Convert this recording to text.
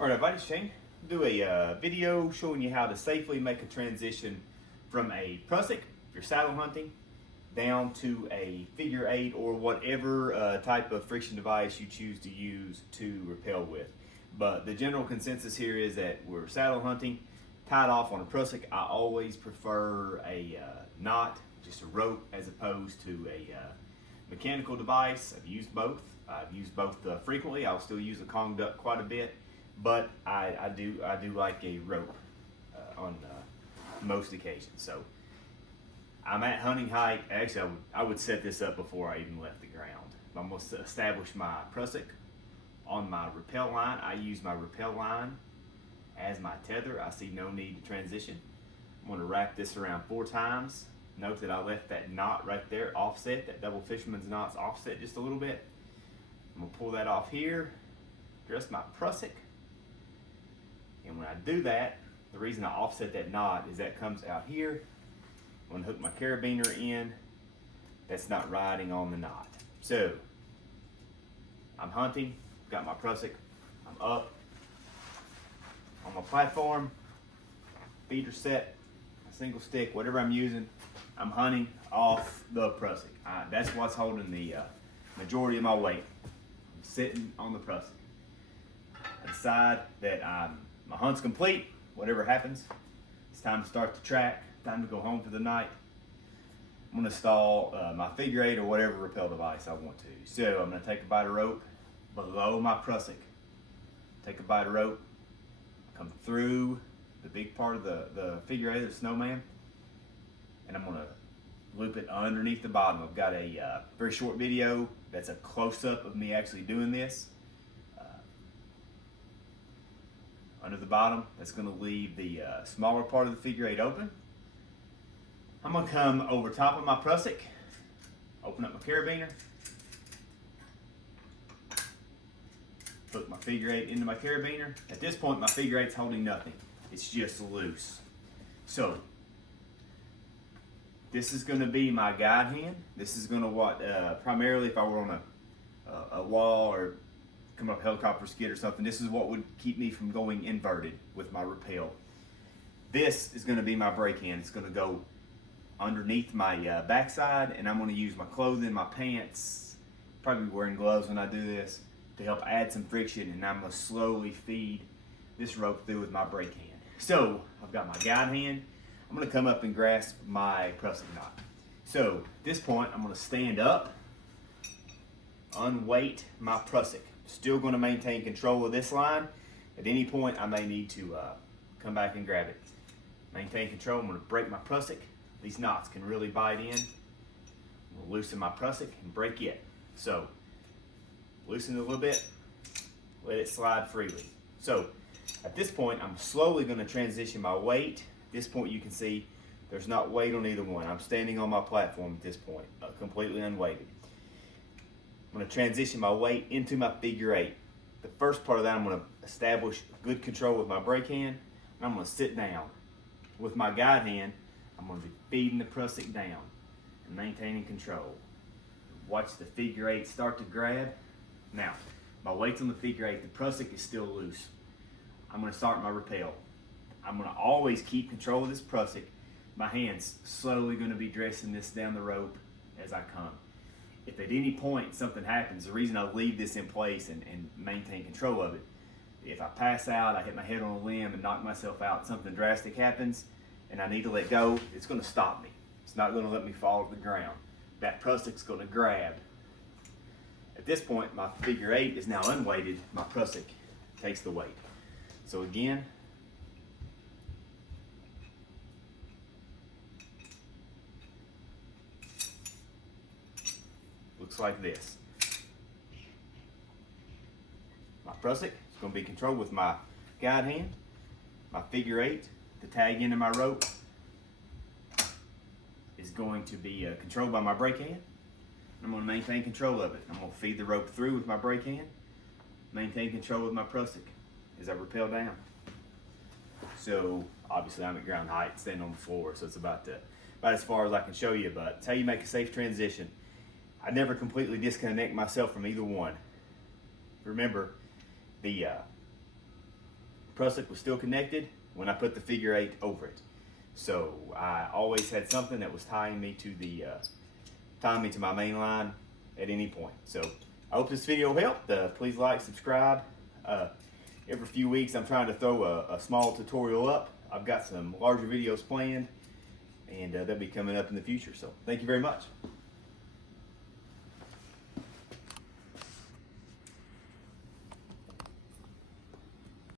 Alright everybody, Shane. Do a video showing you how to safely make a transition from a Prusik, if you're saddle hunting, down to a figure eight or whatever type of friction device you choose to use to rappel with. But the general consensus here is that we're saddle hunting, tied off on a Prusik. I always prefer a knot, just a rope, as opposed to a mechanical device. I've used both. Frequently. I'll still use a Kong duck quite a bit. But I do like a rope on most occasions. So I'm at hunting height. Actually, I would set this up before I even left the ground. I'm going to establish my Prusik on my rappel line. I use my rappel line as my tether. I see no need to transition. I'm going to wrap this around 4 times. Note that I left that knot right there offset. That double fisherman's knot's offset just a little bit. I'm going to pull that off here. Dress my Prusik. And when I do that, the reason I offset that knot is that comes out here. I'm going to hook my carabiner in. That's not riding on the knot. So, I'm hunting, got my Prusik, I'm up on my platform, feeder set, a single stick, whatever I'm using, I'm hunting off the Prusik. That's what's holding the majority of my weight. I'm sitting on the Prusik. I decide that my hunt's complete, whatever happens. It's time to start the track, time to go home for the night. I'm gonna install my figure eight or whatever rappel device I want to. So I'm gonna take a bite of rope below my Prusik. Take a bite of rope, come through the big part of the figure eight of the snowman, and I'm gonna loop it underneath the bottom. I've got a very short video that's a close-up of me actually doing this. Under the bottom, that's going to leave the smaller part of the figure eight open. I'm going to come over top of my Prusik, open up my carabiner, hook my figure eight into my carabiner. At this point, my figure eight's holding nothing. It's just loose. So, this is going to be my guide hand. This is going to primarily if I were on a wall or coming up a helicopter skid or something, this is what would keep me from going inverted with my rappel. This is going to be my brake hand. It's going to go underneath my backside, and I'm going to use my clothing, my pants, probably wearing gloves when I do this, to help add some friction, and I'm going to slowly feed this rope through with my brake hand. So I've got my guide hand. I'm going to come up and grasp my Prusik knot. So at this point, I'm going to stand up, unweight my Prusik. Still going to maintain control of this line. At any point, I may need to come back and grab it. Maintain control. I'm going to break my Prusik. These knots can really bite in. I'm going to loosen my Prusik and break it. So, loosen it a little bit. Let it slide freely. So, at this point, I'm slowly going to transition my weight. At this point, you can see there's not weight on either one. I'm standing on my platform at this point, completely unweighted. I'm going to transition my weight into my figure eight. The first part of that, I'm going to establish good control with my brake hand, and I'm going to sit down. With my guide hand, I'm going to be feeding the Prusik down and maintaining control. Watch the figure eight start to grab. Now, my weight's on the figure eight. The Prusik is still loose. I'm going to start my rappel. I'm going to always keep control of this Prusik. My hand's slowly going to be dressing this down the rope as I come. If at any point something happens, the reason I leave this in place and maintain control of it, if I pass out, I hit my head on a limb and knock myself out, something drastic happens, and I need to let go, it's going to stop me. It's not going to let me fall to the ground. That Prusik's going to grab. At this point, my figure eight is now unweighted. My Prusik takes the weight. So again, looks like this. My Prusik is going to be controlled with my guide hand. My figure eight, the tag into my rope, is going to be controlled by my brake hand. I'm going to maintain control of it. I'm going to feed the rope through with my brake hand, maintain control with my Prusik as I rappel down. So obviously I'm at ground height, standing on the floor, so it's about as far as I can show you, but it's how you make a safe transition. I never completely disconnect myself from either one. Remember, the Prusik was still connected when I put the figure 8 over it. So I always had something that was tying me to my main line at any point. So I hope this video helped. Please like, subscribe. Every few weeks I'm trying to throw a small tutorial up. I've got some larger videos planned, and they'll be coming up in the future. So thank you very much.